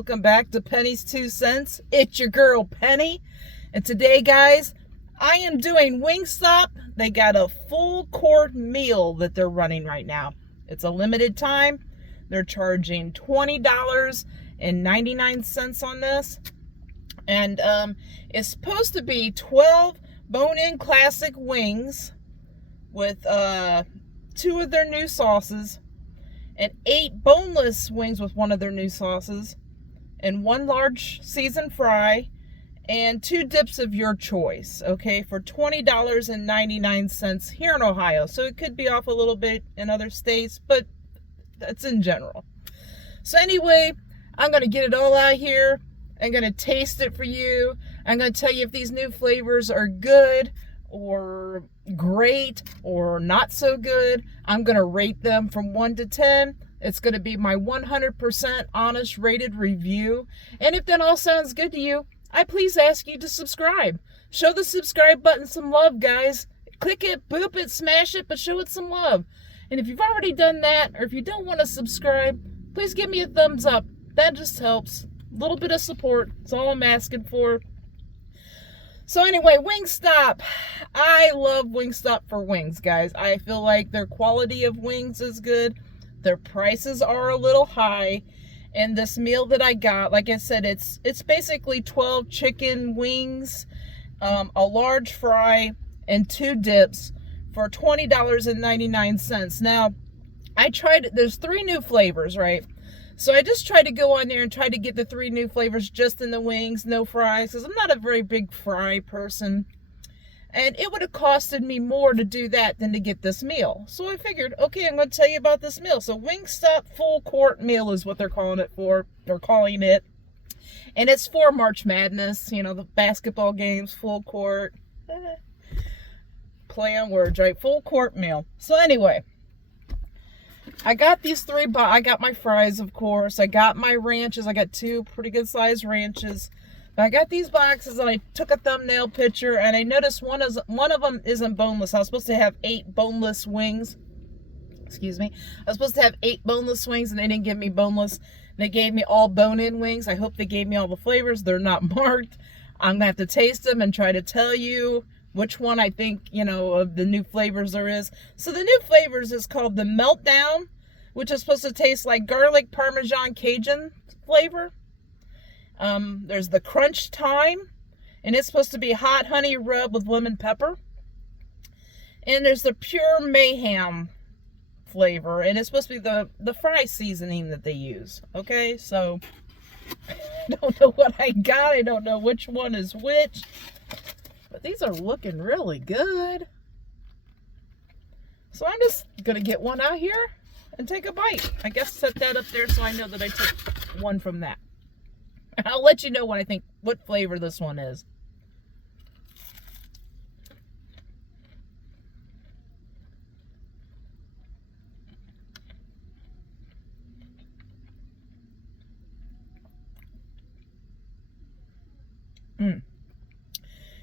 welcome back to Penny's 2 Cents. It's your girl Penny, and today guys, I am doing Wingstop. They got a full court meal that they're running right now. It's a limited time. They're charging $20.99 on this, and it's supposed to be 12 bone-in classic wings with 2 of their new sauces, and 8 boneless wings with 1 of their new sauces, and 1 large seasoned fry, and 2 dips of your choice, okay, for $20.99 here in Ohio. So it could be off a little bit in other states, but that's in general. So anyway, I'm going to get it all out here. I'm going to taste it for you. I'm going to tell you if these new flavors are good or great or not so good. I'm going to rate them from 1 to 10. It's going to be my 100% honest rated review. And if that all sounds good to you, I please ask you to subscribe. Show the subscribe button some love, guys. Click it, boop it, smash it, but show it some love. And if you've already done that, or if you don't want to subscribe, please give me a thumbs up. That just helps. A little bit of support. That's all I'm asking for. So anyway, Wingstop. I love Wingstop for wings, guys. I feel like their quality of wings is good. Their prices are a little high. And this meal that I got, like I said, it's basically 12 chicken wings, a large fry, and 2 dips for $20.99. Now, I tried, there's 3 new flavors, right? So I just tried to go on there and try to get the 3 new flavors just in the wings, no fries, because I'm not a very big fry person. And it would have costed me more to do that than to get this meal. So I figured, okay, I'm going to tell you about this meal. So Wingstop full court meal is what they're calling it for. They're calling it. And it's for March Madness, you know, the basketball games, full court. Play on words, right? Full court meal. So anyway, I got these 3, I got my fries, of course. I got my ranches. I got 2 pretty good sized ranches. But I got these boxes and I took a thumbnail picture and I noticed one of them isn't boneless. I was supposed to have 8 boneless wings. Excuse me. I was supposed to have 8 boneless wings and they didn't give me boneless. They gave me all bone-in wings. I hope they gave me all the flavors. They're not marked. I'm going to have to taste them and try to tell you which one I think, you know, of the new flavors there is. So the new flavors is called the Meltdown, which is supposed to taste like garlic Parmesan Cajun flavor. There's the Crunch Time, and it's supposed to be hot honey rub with lemon pepper. And there's the Pure Mayhem flavor, and it's supposed to be the fry seasoning that they use. Okay, so I don't know what I got. I don't know which one is which. But these are looking really good. So I'm just going to get one out here and take a bite. I guess set that up there so I know that I took one from that. And I'll let you know what I think, what flavor this one is.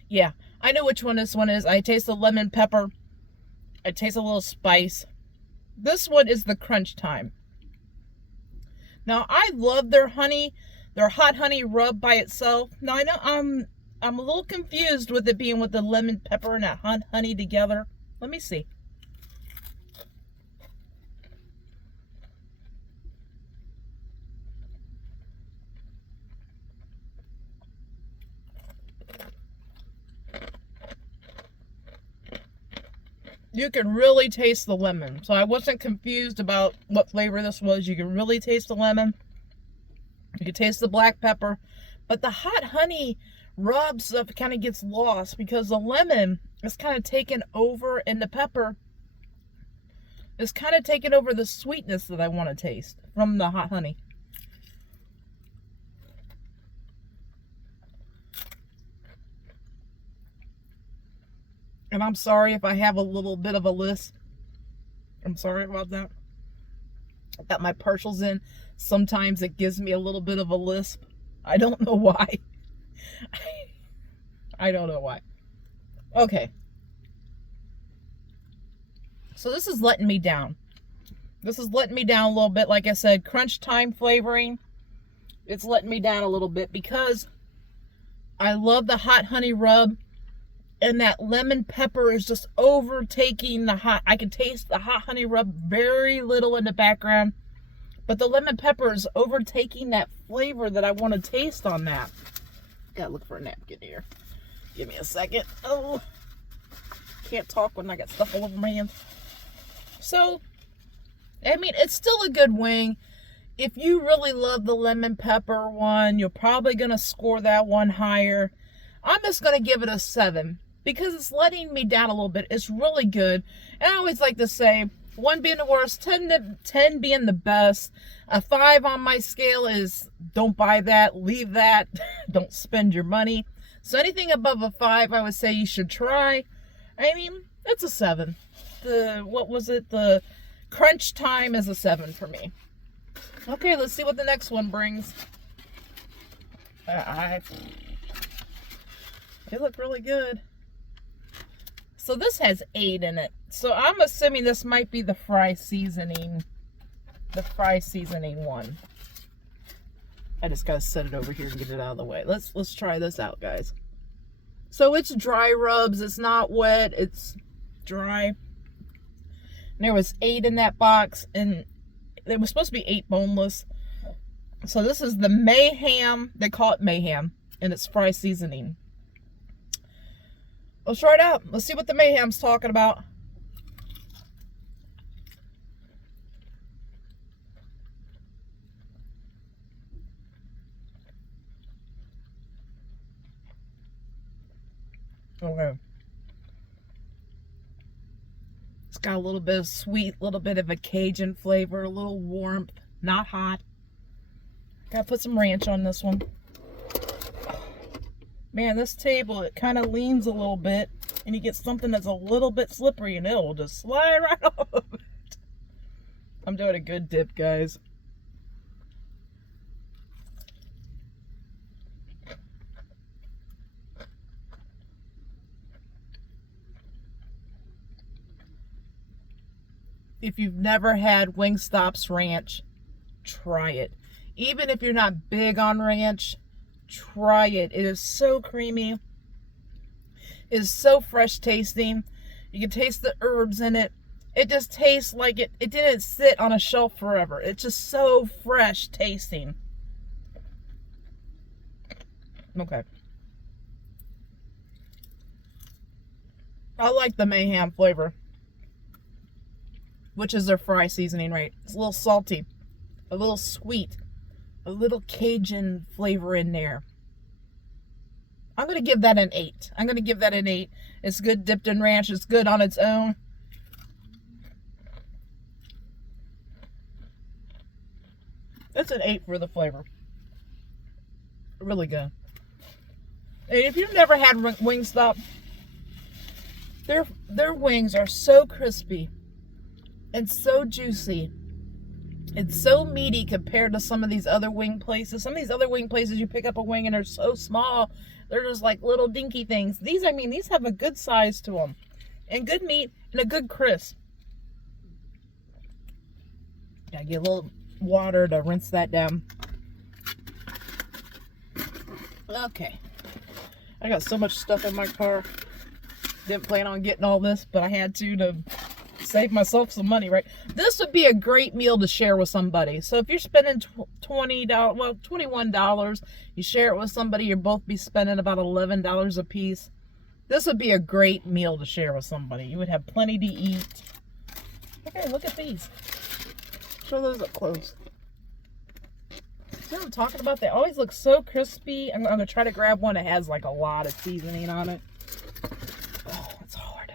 Yeah, I know which one this one is. I taste the lemon pepper. I taste a little spice. This one is the Crunch Time. Now, I love their honey, their hot honey rub by itself. Now, I know I'm a little confused with it being with the lemon pepper and that hot honey together. Let me see. You can really taste the lemon. So I wasn't confused about what flavor this was. You can really taste the lemon. You can taste the black pepper. But the hot honey rub stuff kind of gets lost because the lemon is kind of taken over and the pepper is kind of taken over the sweetness that I want to taste from the hot honey. And I'm sorry if I have a little bit of a lisp. I'm sorry about that. I got my partials in. Sometimes it gives me a little bit of a lisp. I don't know why. I don't know why. Okay. So this is letting me down. This is letting me down a little bit. Like I said, Crunch Time flavoring. It's letting me down a little bit because I love the hot honey rub, and that lemon pepper is just overtaking the hot. I can taste the hot honey rub very little in the background, but the lemon pepper is overtaking that flavor that I want to taste on that. Gotta look for a napkin here. Give me a second. Oh, can't talk when I got stuff all over my hands. So, I mean, it's still a good wing. If you really love the lemon pepper one, you're probably going to score that one higher. I'm just going to give it a 7 because it's letting me down a little bit. It's really good. And I always like to say, 1 being the worst, 10 being the best. A 5 on my scale is don't buy that, leave that, don't spend your money. So anything above a 5, I would say you should try. I mean, it's a 7. The crunch time is a 7 for me. Okay, let's see what the next one brings. They look really good. So this has 8 in it. So I'm assuming this might be the fry seasoning. The fry seasoning one. I just gotta set it over here and get it out of the way. Let's try this out, guys. So it's dry rubs. It's not wet. It's dry. And there was 8 in that box, and there was supposed to be 8 boneless. So this is the Mayhem. They call it Mayhem, and it's fry seasoning. Let's try it out. Let's see what the Mayhem's talking about. Okay. It's got a little bit of sweet, a little bit of a Cajun flavor, a little warmth, not hot. Gotta put some ranch on this one. Man, this table, it kind of leans a little bit, and you get something that's a little bit slippery, and it'll just slide right off of it. I'm doing a good dip, guys. If you've never had Wingstop's ranch, try it. Even if you're not big on ranch, try it. It is so creamy. It is so fresh tasting. You can taste the herbs in it. It just tastes like it didn't sit on a shelf forever. It's just so fresh tasting. Okay. I like the Mayhem flavor, which is their fry seasoning, right? It's a little salty, a little sweet, a little Cajun flavor in there. I'm going to give that an 8. I'm going to give that an 8. It's good dipped in ranch. It's good on its own. It's an 8 for the flavor. Really good. And if you've never had Wingstop, their wings are so crispy and so juicy. It's so meaty compared to some of these other wing places. Some of these other wing places, you pick up a wing and they're so small. They're just like little dinky things. These have a good size to them. And good meat and a good crisp. Gotta get a little water to rinse that down. Okay. I got so much stuff in my car. Didn't plan on getting all this, but I had to save myself some money, right? This would be a great meal to share with somebody. So if you're spending $21, you share it with somebody, you'll both be spending about $11 a piece. This would be a great meal to share with somebody. You would have plenty to eat. Okay, look at these. Show those up close. See what I'm talking about? They always look so crispy. I'm going to try to grab one that has like a lot of seasoning on it. Oh, it's hard.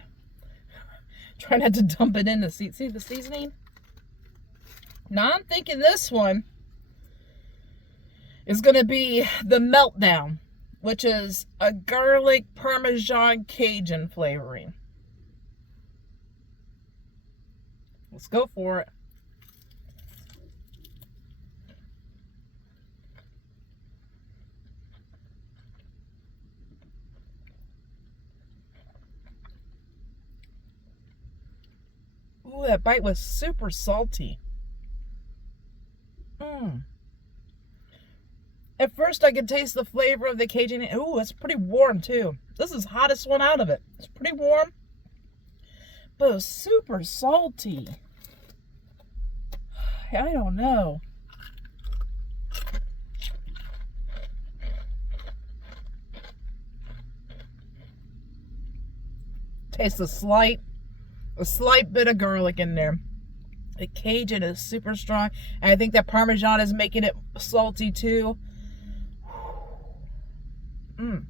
Try not to dump it in the see the seasoning. Now I'm thinking this one is going to be the Meltdown, which is a garlic Parmesan Cajun flavoring. Let's go for it. Ooh, that bite was super salty. At first, I could taste the flavor of the Cajun. Ooh, it's pretty warm, too. This is the hottest one out of it. It's pretty warm, but it's super salty. I don't know. Taste a slight bit of garlic in there. The Cajun is super strong, and I think that Parmesan is making it salty too. Mmm.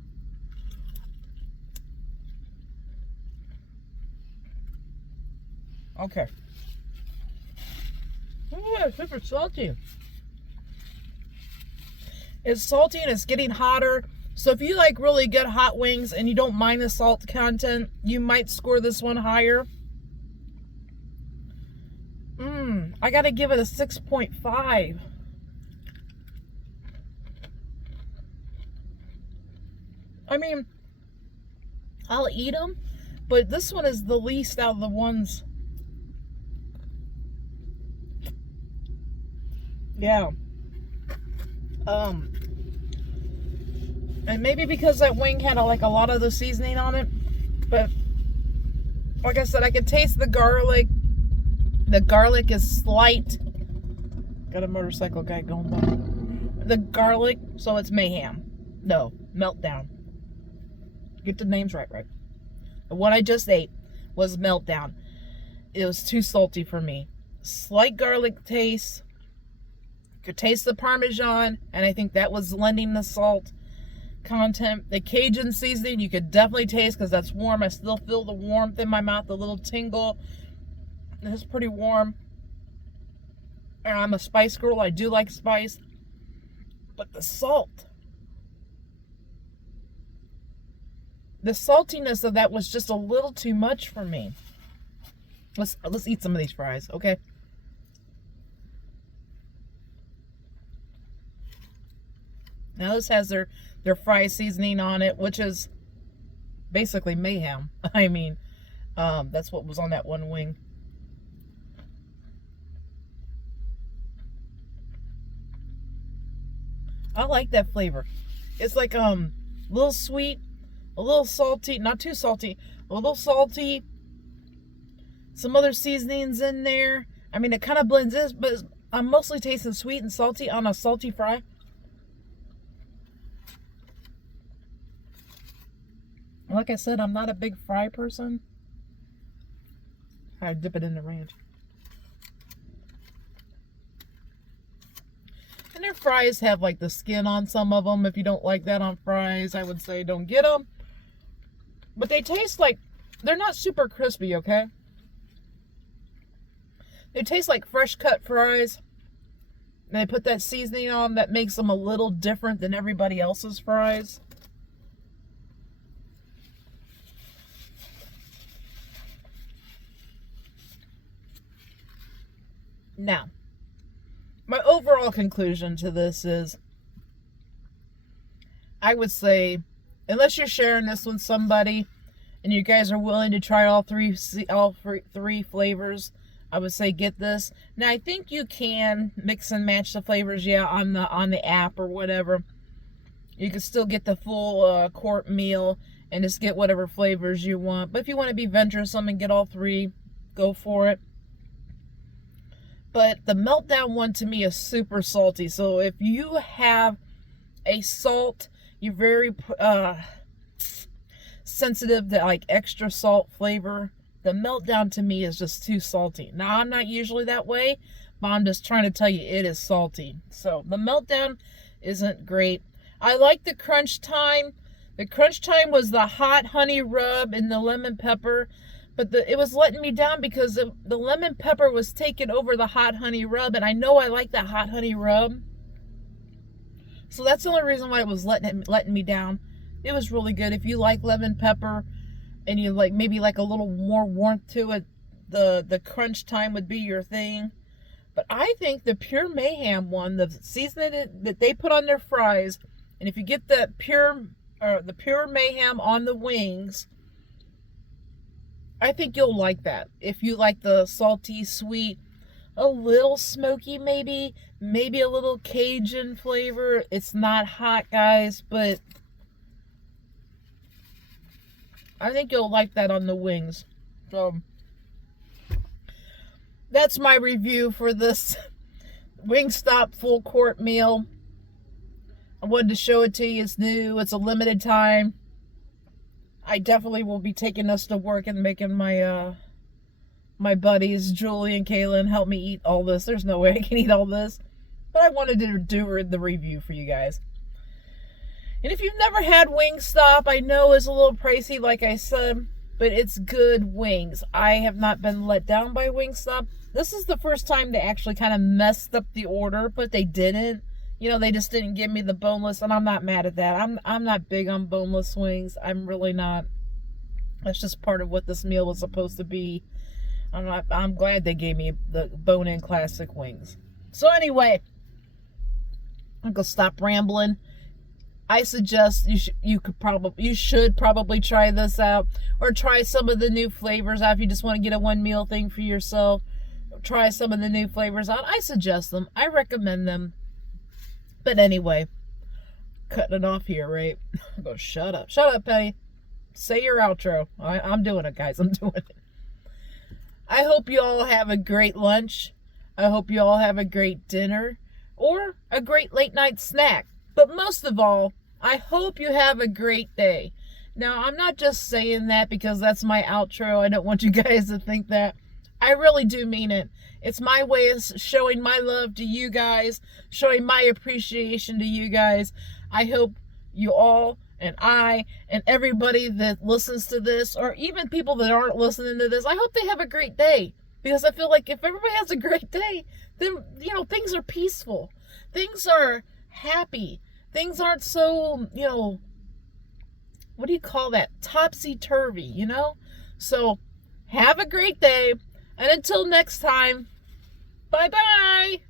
Okay. Oh, it's super salty. It's salty and it's getting hotter. So if you like really good hot wings and you don't mind the salt content, you might score this one higher. I gotta give it a 6.5. I mean, I'll eat them, but this one is the least out of the ones. Yeah. And maybe because that wing had a lot of the seasoning on it, but like I said, I could taste the garlic. The garlic is slight. Got a motorcycle guy going by. The garlic, so it's Mayhem. No, Meltdown. Get the names right. The one I just ate was Meltdown. It was too salty for me. Slight garlic taste. Could taste the Parmesan, and I think that was lending the salt content. The Cajun seasoning, you could definitely taste because that's warm. I still feel the warmth in my mouth, the little tingle. It's pretty warm. And I'm a spice girl. I do like spice. But the salt. The saltiness of that was just a little too much for me. Let's eat some of these fries, okay? Now this has their fry seasoning on it, which is basically Mayhem. I mean, that's what was on that one wing. I like that flavor. It's like a little sweet, a little salty, not too salty, a little salty. Some other seasonings in there. I mean, it kind of blends in, but I'm mostly tasting sweet and salty on a salty fry. Like I said, I'm not a big fry person. I dip it in the ranch. And their fries have like the skin on some of them. If you don't like that on fries, I would say don't get them. But they taste like, they're not super crispy, okay? They taste like fresh cut fries. And they put that seasoning on that makes them a little different than everybody else's fries. Now, my overall conclusion to this is, I would say, unless you're sharing this with somebody and you guys are willing to try all three flavors, I would say get this. Now, I think you can mix and match the flavors, yeah, on the app or whatever. You can still get the full quart meal and just get whatever flavors you want. But if you want to be venturesome and get all three, go for it. But the Meltdown one to me is super salty. So if you have a salt, you're very sensitive to like extra salt flavor, the Meltdown to me is just too salty. Now, I'm not usually that way, but I'm just trying to tell you it is salty. So the Meltdown isn't great. I like the crunch time. The crunch time was the hot honey rub and the lemon pepper. But it was letting me down because the lemon pepper was taking over the hot honey rub. And I know I like that hot honey rub. So that's the only reason why it was letting me down. It was really good. If you like lemon pepper and you like maybe like a little more warmth to it, the crunch time would be your thing. But I think the pure Mayhem one, the seasoning that they put on their fries, and if you get the pure Mayhem on the wings, I think you'll like that. If you like the salty, sweet, a little smoky, maybe a little Cajun flavor. It's not hot, guys, but I think you'll like that on the wings. So that's my review for this Wingstop full court meal. I wanted to show it to you. It's new. It's a limited time. I definitely will be taking this to work and making my my buddies, Julie and Kaylin, help me eat all this. There's no way I can eat all this. But I wanted to do the review for you guys. And if you've never had Wingstop, I know it's a little pricey, like I said, but it's good wings. I have not been let down by Wingstop. This is the first time they actually kind of messed up the order, but they didn't. You know, they just didn't give me the boneless, and I'm not mad at that. I'm not big on boneless wings. I'm really not. That's just part of what this meal was supposed to be. I'm glad they gave me the bone-in classic wings. So anyway, I'm gonna stop rambling. I suggest you should probably try this out, or try some of the new flavors out if you just want to get a one meal thing for yourself. Try some of the new flavors out. I suggest them. I recommend them. But anyway, cutting it off here, right? I'm gonna shut up. Shut up, Penny. Say your outro. I'm doing it, guys. I'm doing it. I hope you all have a great lunch. I hope you all have a great dinner or a great late night snack. But most of all, I hope you have a great day. Now, I'm not just saying that because that's my outro. I don't want you guys to think that. I really do mean it. It's my way of showing my love to you guys, showing my appreciation to you guys. I hope you all and I and everybody that listens to this, or even people that aren't listening to this, I hope they have a great day. Because I feel like if everybody has a great day, then, you know, things are peaceful. Things are happy. Things aren't so, you know, what do you call that? Topsy-turvy, you know? So, have a great day. And until next time, bye-bye.